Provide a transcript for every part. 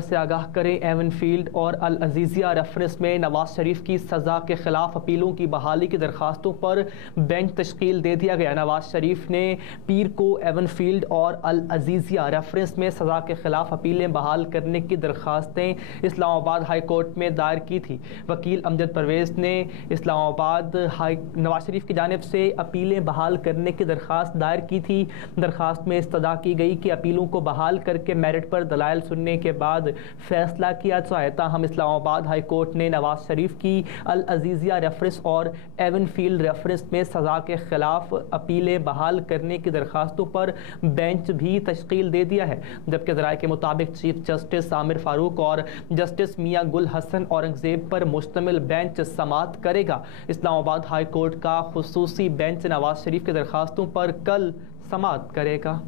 से आगाह करें। एवन फील्ड और अल अजीज़िया रेफरेंस में नवाज शरीफ की सज़ा के खिलाफ अपीलों की बहाली की दरखास्तों पर बेंच तश्कील दे दिया गया। नवाज शरीफ ने पीर को एवन फील्ड और अल अजीज़िया रेफरेंस में सज़ा के खिलाफ अपीलें बहाल करने की दरखास्तें इस्लामाबाद हाई कोर्ट में दायर की थी। वकील अमजद परवेज़ ने इस्लामाबाद नवाज शरीफ की जानिब से अपीलें बहाल करने की दरख्वास्त दायर की थी। दरख्वास्त में इस्तदा की गई कि अपीलों को बहाल करके मेरिट पर दलाइल सुनने के बाद फैसला किया जाए। ताहम इस्लामाबाद हाई कोर्ट ने नवाज शरीफ की अल अजीज़िया रेफरेंस और एवन फील्ड रेफरेंस में सज़ा के खिलाफ अपीलें बहाल करने की दरखास्तों पर बेंच भी तश्कील दे दिया है। जबकि ज़राए के मुताबिक चीफ जस्टिस आमिर फारूक और जस्टिस मियां गुल हसन औरंगजेब पर मुश्तमिल बेंच समाअत करेगा। इस्लामाबाद हाई कोर्ट का खुसूसी बेंच नवाज शरीफ की दरखास्तों पर कल समाअत करेगा।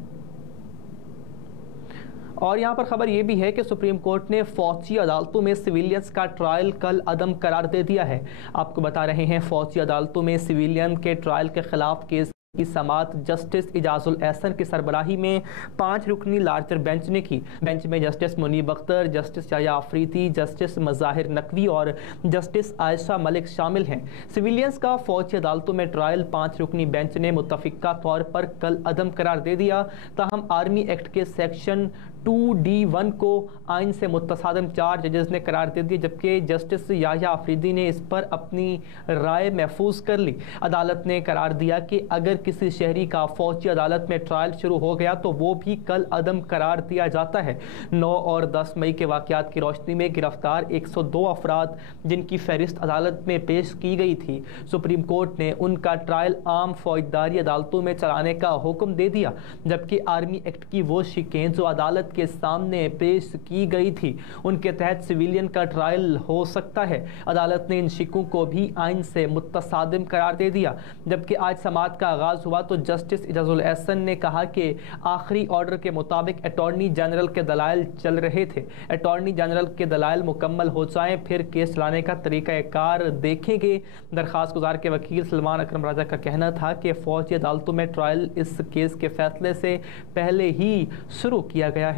और यहाँ पर ख़बर यह भी है कि सुप्रीम कोर्ट ने फौजी अदालतों में सिविलियंस का ट्रायल कल अदम करार दे दिया है। आपको बता रहे हैं, फौजी अदालतों में सिविलियन के ट्रायल के खिलाफ केस की समाअत जस्टिस इजाजुल एहसन की सरबराही में 5 रुकनी लार्जर बेंच ने की। बेंच में justice Munib Akhtar, justice Yahya Afridi, justice Mazahir Naqvi और जस्टिस आयशा मलिक शामिल हैं। सिविलियंस का फौजी अदालतों में ट्रायल 5 रुकनी बेंच ने मुत्तफ़िका तौर पर कल अदम करार दे दिया। ताहम आर्मी एक्ट के सेक्शन 2D1 को आइन से मुतसादिम 4 जजेस ने करार दे दिया, जबकि जस्टिस याया आफरीदी ने इस पर अपनी राय महफूज कर ली। अदालत ने करार दिया कि अगर किसी शहरी का फौजी अदालत में ट्रायल शुरू हो गया तो वो भी कल अदम करार दिया जाता है। 9 और 10 मई के वाक़यात की रोशनी में गिरफ्तार 102 अफराद जिनकी फहरिस्त अदालत में पेश की गई थी, सुप्रीम कोर्ट ने उनका ट्रायल आम फौजदारी अदालतों में चलाने का हुक्म दे दिया। जबकि आर्मी एक्ट की वो शिकें जो अदालत के सामने पेश की गई थी उनके तहत सिविलियन का ट्रायल हो सकता है। अदालत ने इन शिकों को भी आइन से मुतसादिम करार दे दिया। जबकि आज समाअत का आगाज हुआ तो जस्टिस इजाजुल एहसन ने कहा कि आखिरी ऑर्डर के मुताबिक अटॉर्नी जनरल के दलाइल चल रहे थे। अटॉर्नी जनरल के दलाइल मुकम्मल हो जाएं फिर केस चलाने का तरीक़ाकार देखेंगे। दरख्वास्त गुजार के वकील सलमान अकरम राजा का कहना था कि फौजी अदालतों में ट्रायल इस केस के फैसले से पहले ही शुरू किया गया है।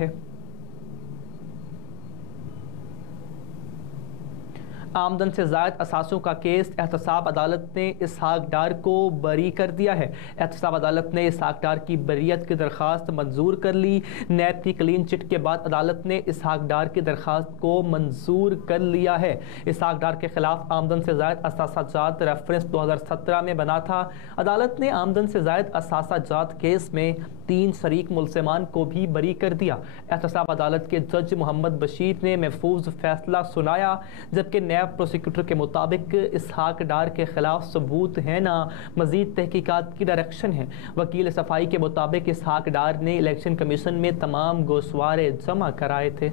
आमदन से ज़ायद असासों का केस, एहतसाब अदालत ने इसहाक डार को बरी कर दिया है। एहतसाब अदालत ने इसहाक डार की बरीयत की दरख्वास्त मंजूर कर ली। नैब की क्लीन चिट के बाद अदालत ने इसहाक डार की दरख्वास्त को मंजूर कर लिया है। इसहाक डार के खिलाफ आमदन से ज़ायद असासाजात रेफरेंस 2017 में बना था। अदालत ने आमदन से ज़ायद असासाजात केस में 3 शरीक मुलज़मान को भी बरी कर दिया। एहतसाब अदालत के जज मोहम्मद बशीर ने महफूज फैसला सुनाया, जबकि नैब प्रोसिक्यूटर के मुताबिक इसहाक डार के खिलाफ सबूत है ना मजीद तहकीकात की डायरेक्शन है। वकील सफाई के मुताबिक इसहाक डार ने इलेक्शन कमीशन में तमाम गोशवारे जमा कराए थे।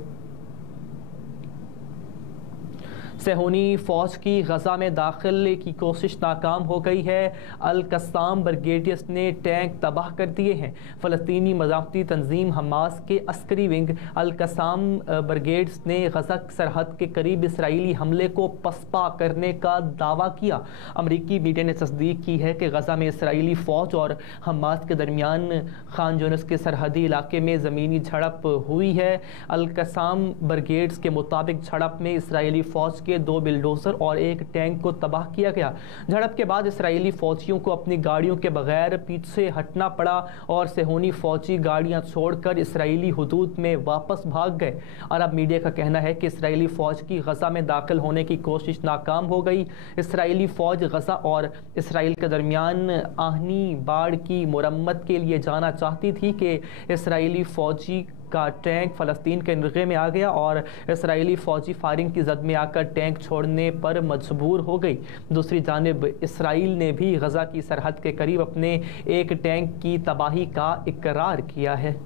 सेहूनी फ़ौज की गज़ा में दाखिले की कोशिश नाकाम हो गई है। अल कस्साम ब्रिगेडियर्स ने टैंक तबाह कर दिए हैं। फ़लस्तीनी मज़ाफ़ती तंजीम हमास के अस्करी विंग अल कस्साम ब्रिगेड्स ने गज़ा सरहद के करीब इसराइली हमले को पसपा करने का दावा किया। अमरीकी मीडिया ने तस्दीक की है कि गज़ा में इसराइली फ़ौज और हमास के दरमियान खान यूनिस के सरहदी इलाके में ज़मीनी झड़प हुई है। अल कस्साम ब्रिगेड्स के मुताबिक झड़प में इसराइली फ़ौज के 2 बिल्डोजर और 1 टैंक को तबाह किया गया। झड़प के बाद इसराइली फौजियों को अपनी गाड़ियों के बगैर पीछे हटना पड़ा और सेहूनी फौजी गाड़ियां छोड़कर इसराइली हुदूद में वापस भाग गए। अरब मीडिया का कहना है कि इसराइली फौज की गज़ा में दाखिल होने की कोशिश नाकाम हो गई। इसराइली फौज गज़ा और इसराइल के दरमियान आहनी बाड़ की मुरम्मत के लिए जाना चाहती थी कि इसराइली फौजी का टैंक फ़लस्तीन के इलाके में आ गया और इसराइली फ़ौजी फायरिंग की जद में आकर टैंक छोड़ने पर मजबूर हो गई। दूसरी जानिब इसराइल ने भी गज़ा की सरहद के करीब अपने एक टैंक की तबाही का इकरार किया है।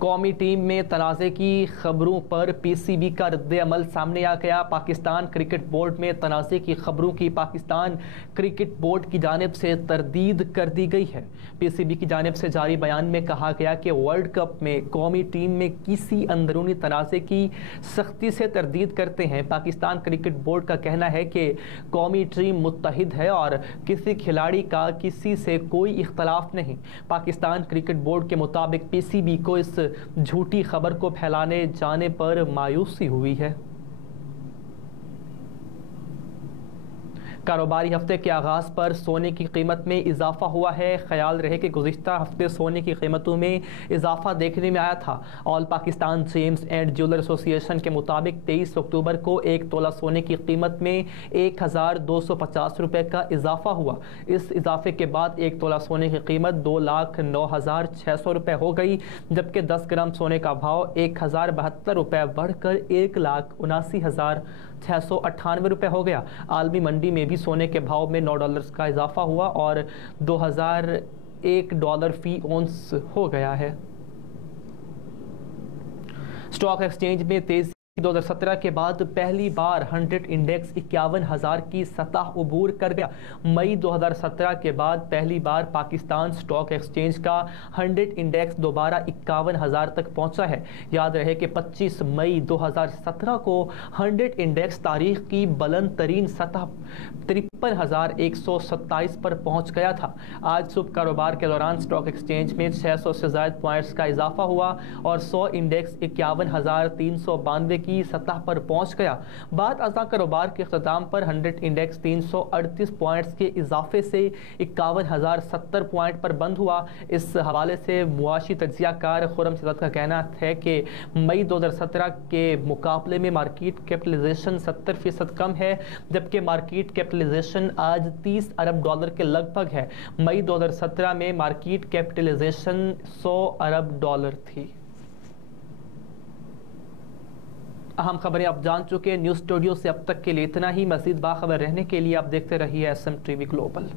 कौमी टीम में तनाज़े की खबरों पर PCB का रद्द-ए-अमल सामने आ गया। पाकिस्तान क्रिकेट बोर्ड में तनाज़े की खबरों की पाकिस्तान क्रिकेट बोर्ड की जानिब से तरदीद कर दी गई है। PCB की जानिब से जारी बयान में कहा गया कि वर्ल्ड कप में कौमी टीम में किसी अंदरूनी तनाज़े की सख्ती से तरदीद करते हैं। पाकिस्तान क्रिकेट बोर्ड का कहना है कि कौमी टीम मुत्तहिद है और किसी खिलाड़ी का किसी से कोई इख्तलाफ नहीं। पाकिस्तान क्रिकेट बोर्ड के मुताबिक PCB को इस झूठी खबर को फैलाने जाने पर मायूसी हुई है। कारोबारी हफ्ते के आगाज़ पर सोने की कीमत में इजाफा हुआ है। ख्याल रहे कि गुज़िश्ता हफ्ते सोने की कीमतों में इजाफा देखने में आया था। All Pakistan James and jeweller association के मुताबिक 23 अक्टूबर को 1 तोला सोने की कीमत में 1250 रुपये का इजाफा हुआ। इस इजाफे के बाद 1 तोला सोने की कीमत 2,09,600 रुपये हो गई, जबकि 10 ग्राम सोने का भाव 1072 रुपये बढ़कर 1,79,698 रुपये हो गया। आलमी मंडी में भी सोने के भाव में $9 का इजाफा हुआ और $2001 फी औंस हो गया है। स्टॉक एक्सचेंज में तेजी 2017 के बाद पहली बार 100 इंडेक्स 51,000 की सतह उबूर कर गया। मई 2017 के बाद पहली बार पाकिस्तान स्टॉक एक्सचेंज का 100 इंडेक्स दोबारा 51,000 तक पहुंचा है। याद रहे कि 25 मई 2017 को 100 इंडेक्स तारीख की बुलंद तरीन सतह 53,127 पर पहुंच गया था। आज सुबह कारोबार के दौरान स्टॉक एक्सचेंज में 600 से ज़ायद पॉइंट्स का इजाफा हुआ और 100 इंडेक्स 51,392 की सतह पर पहुंच गया। बाद अज़ा कारोबार के अख्ताम पर 100 इंडेक्स 338 पॉइंट्स के इजाफे से 51,070 पॉइंट पर बंद हुआ। इस हवाले से मुआशी तज्जियाकार खुर्रम सिद्दीकी का कहना है कि मई 2017 के मुकाबले में मार्केट कैपिटलाइजेशन 70% कम है, जबकि मार्केट कैपिटलाइजेशन आज $30 अरब के लगभग है। मई 2017 में मार्केट कैपिटलाइजेशन $100 अरब थी। अहम खबरें आप जान चुके। न्यूज़ स्टूडियो से अब तक के लिए इतना ही। मज़ीद बाखबर रहने के लिए आप देखते रहिए SM टीवी ग्लोबल।